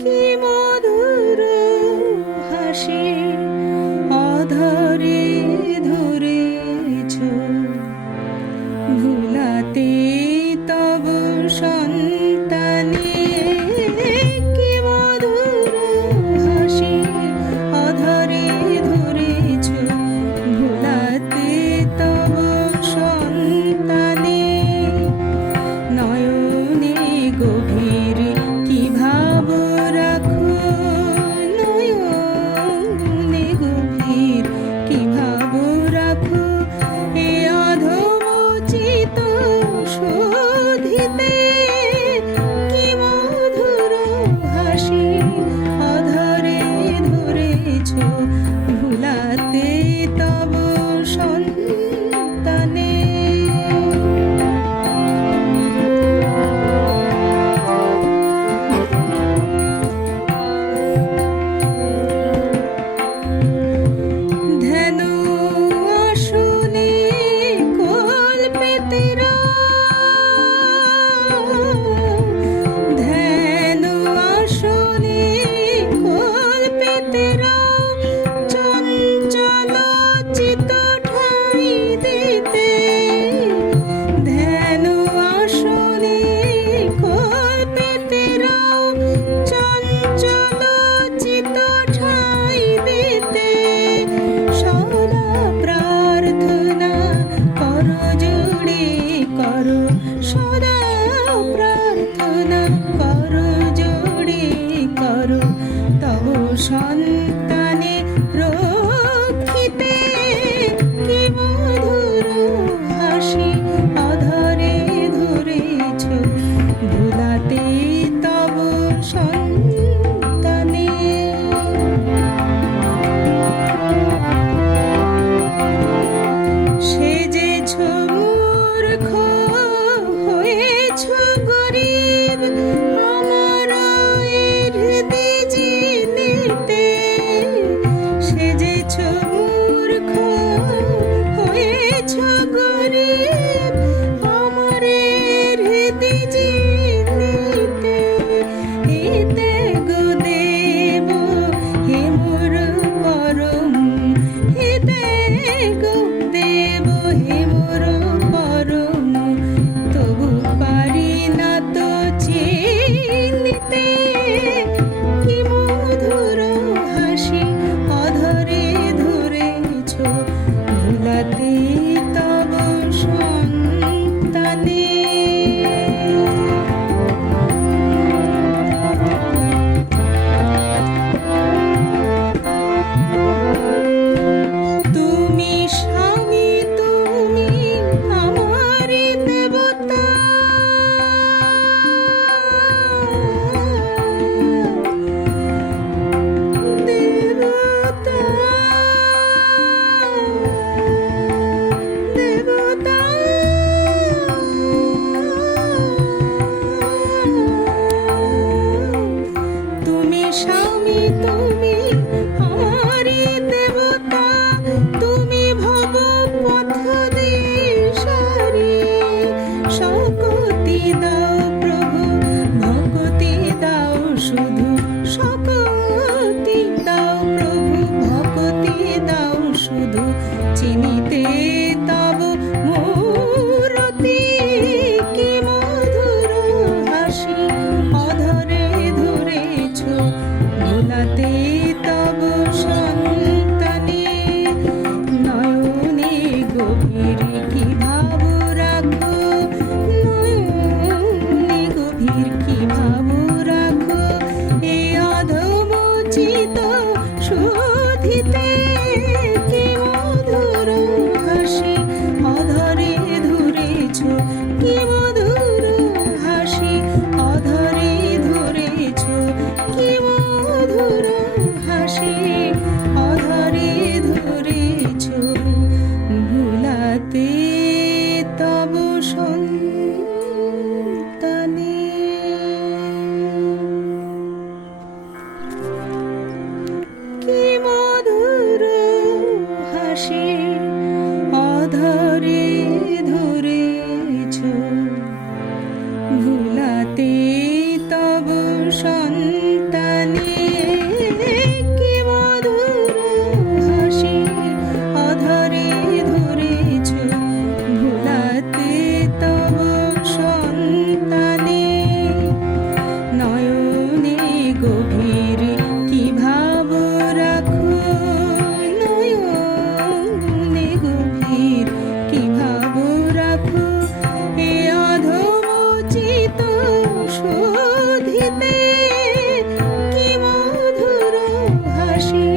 কি মধুর হাসি। চিনিতে she